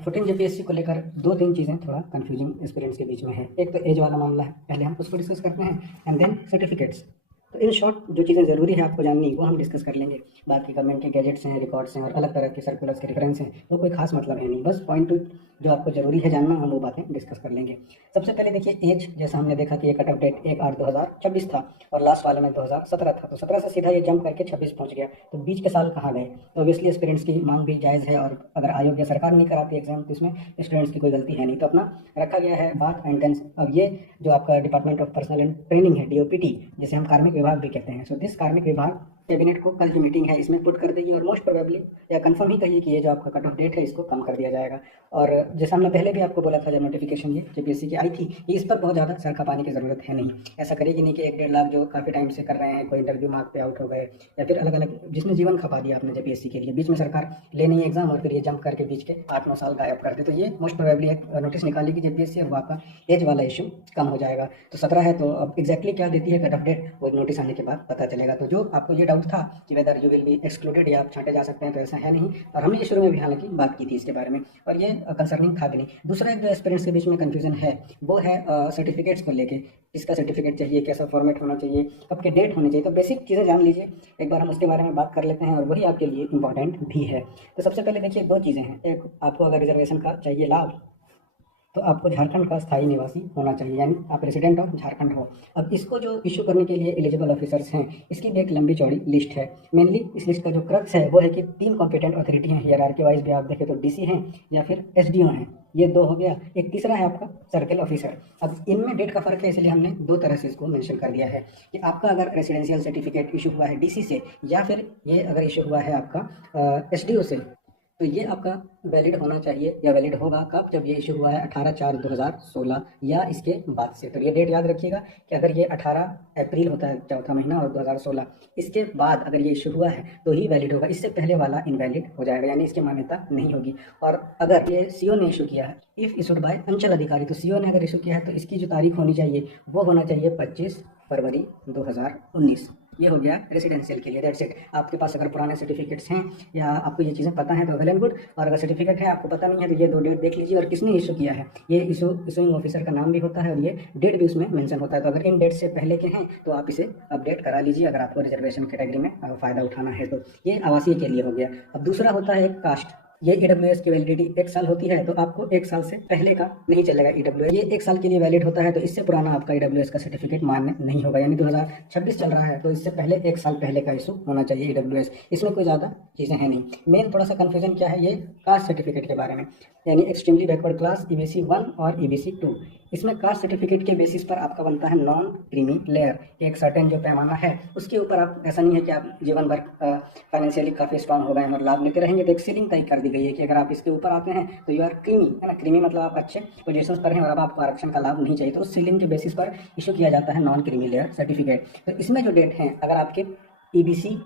14 JPSC को लेकर 2-3 चीज़ें थोड़ा कंफ्यूजिंग स्टूडेंट्स के बीच में है। एक तो एज वाला मामला है, पहले हम उसको डिस्कस करते हैं एंड देन सर्टिफिकेट्स। तो इन शॉर्ट जो चीज़ें ज़रूरी है आपको जाननी वो हम डिस्कस कर लेंगे। बाकी गवर्नमेंट के गैजेट्स हैं, रिकॉर्ड्स हैं और अलग तरह के सर्कुलर्स के रेफरेंस हैं, वो कोई खास मतलब है नहीं। बस पॉइंट टू जो आपको ज़रूरी है जानना हम वो बातें डिस्कस कर लेंगे। सबसे पहले देखिए एज, जैसा हमने देखा कि ये कट ऑफ डेट 1/8/2026 था और लास्ट वाले में 2017 था, तो 17 से सीधा ये जंप करके 26 पहुंच गया। तो बीच के साल कहाँ गए? तो ऑब्वियसली स्टूडेंट्स की मांग भी जायज़ है और अगर आयोग या सरकार नहीं कराती एग्जाम तो इसमें स्टूडेंट्स की कोई गलती है नहीं, तो अपना रखा गया है बात एंड देन। अब ये जो आपका department of personal and training है, डीओपीटी, जिसे हम कार्मिक विभाग भी कहते हैं, सो दिस कार्मिक विभाग कैबिनेट को कल जो मीटिंग है इसमें पुट कर देगी और मोस्ट प्रोबेबली या कंफर्म ही कहिए कि ये जो आपका कट ऑफ डेट है इसको कम कर दिया जाएगा। और जैसा हमने पहले भी आपको बोला था जब नोटिफिकेशन ये जेपीएससी की आई थी कि इस पर बहुत ज़्यादा सर खपाने की ज़रूरत है नहीं। ऐसा करेगी नहीं कि 1-1.5 लाख जो काफ़ी टाइम से कर रहे हैं, कोई इंटरव्यू मार्क पे आउट हो गए या फिर अलग अलग जिसने जीवन खपा दिया अपने जेपीएससी के लिए, बीच में सरकार ले नहीं एग्जाम और फिर ये जंप करके बीच के 8-9 साल गायब कर दे, तो ये मोस्ट प्रोबेबली एक नोटिस निकालेगी जेपीएससी और वो आपका एज वाला इशू कम हो जाएगा। तो 17 है, तो अब एग्जैक्टली क्या देती है कट ऑफ डेट वो नोटिस आने के बाद पता चलेगा। तो जो आपको ये डाउट था कि whether you will be excluded या आप छांटे जा सकते हैं, तो ऐसा है नहीं। और हमने ये शुरू में भी हालांकि बात की थी इसके बारे में और ये कंसर्निंग था भी नहीं। दूसरा एक जो एस्पिरेंट्स के बीच में कंफ्यूजन है वो है सर्टिफिकेट्स को लेके, किसका सर्टिफिकेट चाहिए, कैसा फॉर्मेट होना चाहिए, कब के डेट होने चाहिए। तो बेसिक चीज़ें जान लीजिए, एक बार हम उसके बारे में बात कर लेते हैं और वही आपके लिए इंपॉर्टेंट भी है। तो सबसे पहले देखिए 2 चीज़ें हैं। एक, आपको अगर रिजर्वेशन का चाहिए लाभ तो आपको झारखंड का स्थायी निवासी होना चाहिए, यानी आप रेसिडेंट ऑफ झारखंड हो। अब इसको जो इशू करने के लिए एलिजिबल ऑफिसर्स हैं, इसकी भी एक लंबी चौड़ी लिस्ट है। मेनली इस लिस्ट का जो क्रक्स है वो है कि 3 कॉम्पिटेंट अथॉरिटी हैं, हियरार्की वाइज भी आप देखें तो डीसी हैं या फिर एसडीओ हैं, ये 2 हो गया। एक तीसरा है आपका सर्कल ऑफिसर। अब इनमें डेट का फर्क है, इसलिए हमने 2 तरह से इसको मेंशन कर दिया है कि आपका अगर रेसिडेंशियल सर्टिफिकेट इशू हुआ है डीसी से या फिर ये अगर इशू हुआ है आपका एसडीओ से, तो ये आपका वैलिड होना चाहिए या वैलिड होगा कब? जब ये इशू हुआ है 18/4/2016 या इसके बाद से। तो ये डेट याद रखिएगा कि अगर ये 18 अप्रैल होता है चौथा महीना और 2016, इसके बाद अगर ये इशू हुआ है तो ही वैलिड होगा, इससे पहले वाला इनवैलिड हो जाएगा, यानी इसकी मान्यता नहीं होगी। और अगर ये सीओ ने इशू किया है, इफ़ इशूड बाय अंचल अधिकारी, तो सीओ ने अगर इशू किया है तो इसकी जो तारीख होनी चाहिए वो होना चाहिए 25 फरवरी 2019। ये हो गया रेसिडेंशियल के लिए, दैट्स इट। आपके पास अगर पुराने सर्टिफिकेट्स हैं या आपको ये चीज़ें पता हैं तो वेल एंड गुड, और अगर सर्टिफिकेट है आपको पता नहीं है तो ये 2 डेट देख लीजिए और किसने इशू किया है। ये इशूइंग ऑफिसर का नाम भी होता है और ये डेट भी उसमें मेंशन होता है। तो अगर इन डेट से पहले के हैं तो आप इसे अपडेट करा लीजिए अगर आपको रिजर्वेशन कैटेगरी में फ़ायदा उठाना है तो। ये आवासीय के लिए हो गया। अब दूसरा होता है कास्ट। ये ईडब्ल्यूएस की वैलिडिटी 1 साल होती है, तो आपको 1 साल से पहले का नहीं चलेगा ईडब्ल्यूएस। ये 1 साल के लिए वैलिड होता है, तो इससे पुराना आपका ईडब्ल्यूएस का सर्टिफिकेट मान्य नहीं होगा, यानी 2026 चल रहा है तो इससे पहले 1 साल पहले का इशू होना चाहिए ईडब्ल्यूएस। इसमें कोई ज़्यादा चीज़ें हैं नहीं। मेन थोड़ा सा कन्फ्यूजन क्या है, ये कास्ट सर्टिफिकेट के बारे में, यानी एक्सट्रीमली बैकवर्ड क्लास ईबीसी 1 और ईबीसी 2। इसमें कास्ट सर्टिफिकेट के बेसिस पर आपका बनता है नॉन क्रीमी लेयर, एक सर्टेन जो पैमाना है उसके ऊपर। आप ऐसा नहीं है कि आप जीवन भर फाइनेंशियली काफ़ी स्ट्रांग हो गए हैं और लाभ लेते रहेंगे, तो एक सीलिंग तय कर दी गई है कि अगर आप इसके ऊपर आते हैं तो यू आर क्रीमी, है ना। क्रीमी मतलब आप अच्छे पोजीशंस पर हैं और अब आपको आरक्षण का लाभ नहीं चाहिए, तो उस सीलिंग के बेसिस पर इशू किया जाता है नॉन क्रीमी लेयर सर्टिफिकेट। तो इसमें जो डेट हैं, अगर आपके ईबीसी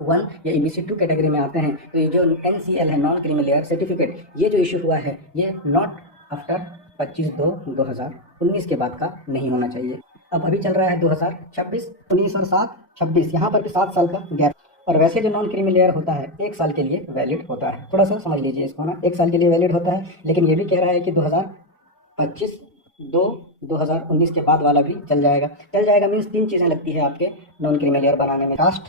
1 या ईबीसी 2 कैटेगरी में आते हैं तो ये जो एनसीएल है, नॉन क्रीमी लेयर सर्टिफिकेट, ये जो इशू हुआ है ये नॉट आफ्टर 25/2/2019 के बाद का नहीं होना चाहिए। अब अभी चल रहा है 2026, 19 और 7 26, यहाँ पर भी 7 साल का गैप। और वैसे जो नॉन क्रीमी लेयर होता है 1 साल के लिए वैलिड होता है, थोड़ा सा समझ लीजिए इसको ना, 1 साल के लिए वैलिड होता है। लेकिन ये भी कह रहा है कि 2025/2/2019 के बाद वाला भी चल जाएगा मीन्स 3 चीज़ें लगती है आपके नॉन क्रीमी लेयर बनाने में, कास्ट,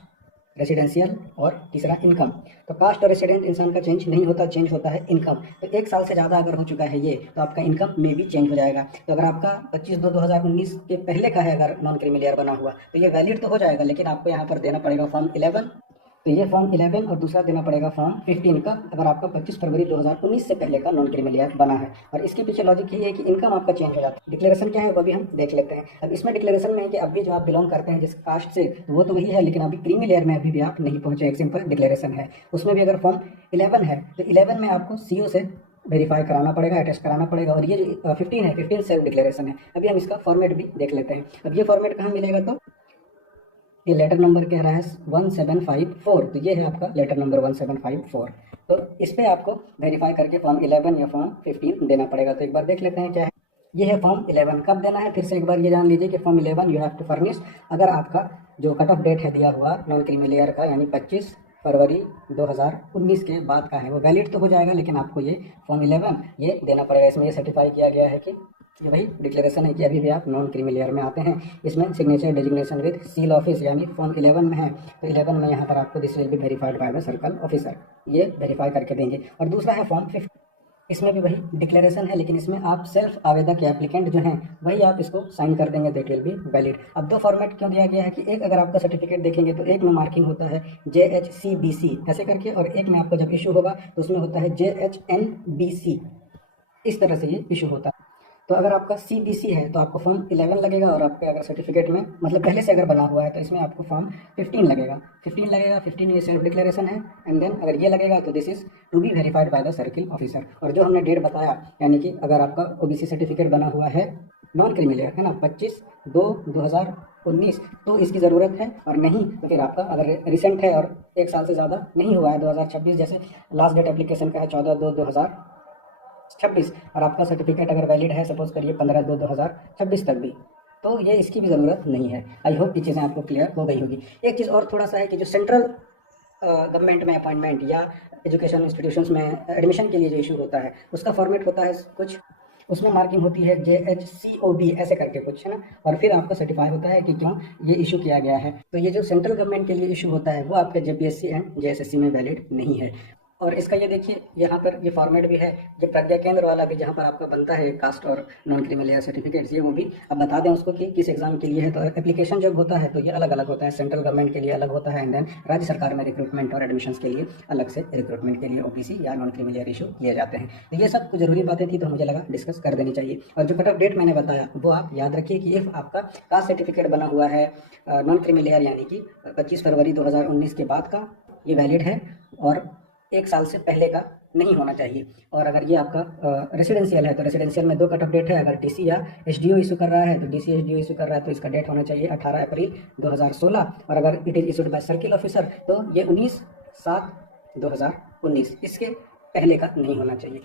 रेसिडेंशियल और तीसरा इनकम। तो कास्ट और रेसिडेंट इंसान का चेंज नहीं होता, चेंज होता है इनकम। तो 1 साल से ज़्यादा अगर हो चुका है ये, तो आपका इनकम में भी चेंज हो जाएगा। तो अगर आपका 25/2/2019 के पहले का है अगर नॉन क्रीमी लेयर बना हुआ, तो ये वैलिड तो हो जाएगा, लेकिन आपको यहाँ पर देना पड़ेगा फॉर्म 11। तो ये फॉर्म 11 और दूसरा देना पड़ेगा फॉर्म 15 का, अगर आपका 25 फरवरी 2019 से पहले का नॉन क्रीमी लेयर बना है। और इसके पीछे लॉजिक यही है कि इनकम आपका चेंज हो जाता है। डिक्लेरेशन क्या है वो भी हम देख लेते हैं। अब इसमें डिक्लेरेशन में है कि अभी जो आप बिलोंग करते हैं जिस कास्ट से, तो वो तो वही है, लेकिन अभी क्रीमी लेयर में अभी भी आप नहीं पहुंचे। एक सिंपल डिक्लेरेशन है, उसमें भी अगर फॉर्म 11 है तो 11 में आपको सीओ से वेरीफाई कराना पड़ेगा, अटेस्ट कराना पड़ेगा। और ये जो 15 है, 15 सेल्फ डिक्लेरेशन है। अभी हम इसका फॉर्मेट भी देख लेते हैं। अब ये फॉर्मेट कहाँ मिलेगा, तो ये लेटर नंबर कह रहा है 1754, तो ये है आपका लेटर नंबर 1754। तो इस पर आपको वेरीफाई करके फॉर्म 11 या फॉर्म 15 देना पड़ेगा। तो एक बार देख लेते हैं क्या है। ये है फॉर्म 11, कब देना है, फिर से एक बार ये जान लीजिए कि form 11 you have to furnish अगर आपका जो कट ऑफ डेट है दिया हुआ नॉन क्रीमी लेयर का, यानी 25 फरवरी 2019 के बाद का है, वो वैलिड तो हो जाएगा, लेकिन आपको ये फॉर्म 11 ये देना पड़ेगा। इसमें ये सर्टिफाई किया गया है कि ये वही डिक्लेरेशन है कि अभी भी आप नॉन क्रीमी लेयर में आते हैं। इसमें signature designation with seal office यानी फॉर्म 11 में है, तो 11 में यहाँ पर आपको this will be verified by the circle officer, ये वेरीफाई करके देंगे। और दूसरा है फॉर्म 15, इसमें भी वही डिक्लेरेशन है, लेकिन इसमें आप सेल्फ आवेदक या एप्लीकेंट जो हैं वही आप इसको साइन कर देंगे, दैट विल बी वैलिड। अब दो फॉर्मेट क्यों दिया गया है कि एक अगर आपका सर्टिफिकेट देखेंगे तो एक में मार्किंग होता है JHCBC ऐसे करके, और एक में आपको जब इशू होगा तो उसमें होता है JHNBC, इस तरह से ये इशू होता है। तो अगर आपका CBC है तो आपको फॉर्म 11 लगेगा, और आपके अगर सर्टिफिकेट में मतलब पहले से अगर बना हुआ है तो इसमें आपको फॉर्म 15 लगेगा। 15 ये सेल्फ डिक्लेरेशन है, एंड देन अगर ये लगेगा तो this is to be verified by the circle officer. और जो हमने डेट बताया, यानी कि अगर आपका OBC सर्टिफिकेट बना हुआ है नॉन क्रीमी लेयर है ना 25/2/2019 तो इसकी ज़रूरत है, और नहीं तो फिर आपका अगर रिसेंट है और 1 साल से ज़्यादा नहीं हुआ है 2026, जैसे लास्ट डेट एप्लीकेशन का है 14/2/2026, और आपका सर्टिफिकेट अगर वैलिड है सपोज करिए 15/2/2026 तक भी, तो ये इसकी भी ज़रूरत नहीं है। आई होप ये चीज़ें आपको क्लियर हो गई होगी। एक चीज़ और थोड़ा सा है कि जो सेंट्रल गवर्नमेंट में अपॉइंटमेंट या एजुकेशन इंस्टीट्यूशंस में एडमिशन के लिए जो इशू होता है उसका फॉर्मेट होता है कुछ, उसमें मार्किंग होती है JHCOB ऐसे करके कुछ है ना, और फिर आपका सर्टिफाई होता है कि क्यों ये इशू किया गया है। तो ये जो सेंट्रल गवर्नमेंट के लिए इशू होता है वो आपके JPSC एंड JSSC में वैलिड नहीं है। और इसका ये देखिए यहाँ पर ये फॉर्मेट भी है, जो प्रज्ञा केंद्र वाला भी जहाँ पर आपका बनता है कास्ट और नॉन क्रीमी लेयर सर्टिफिकेट्स, ये वो भी अब बता दें उसको कि किस एग्जाम के लिए है। तो एप्लीकेशन जब होता है तो ये अलग अलग होता है, सेंट्रल गवर्नमेंट के लिए अलग होता है, एंड देन राज्य सरकार में रिक्रूटमेंट और एडमिशन्स के लिए अलग से रिक्रूटमेंट के लिए OBC या नॉन क्रीमी लेयर इशू किए जाते हैं। तो ये सब कुछ जरूरी बातें थी, तो मुझे लगा डिस्कस कर देनी चाहिए। और जो कट ऑफ डेट मैंने बताया वो आप याद रखिए कि इफ़ आपका कास्ट सर्टिफिकेट बना हुआ है नॉन क्रीमी लेयर यानी कि 25 फरवरी 2019 के बाद का, ये वैलिड है और 1 साल से पहले का नहीं होना चाहिए। और अगर ये आपका रेसिडेंशियल है तो रेसिडेंशियल में 2 कट ऑफ डेट है, अगर TC या SDO इशू कर रहा है तो DC SDO इशू कर रहा है तो इसका डेट होना चाहिए 18 अप्रैल 2016, और अगर it is issued by circle officer तो ये 19/7/2019, इसके पहले का नहीं होना चाहिए।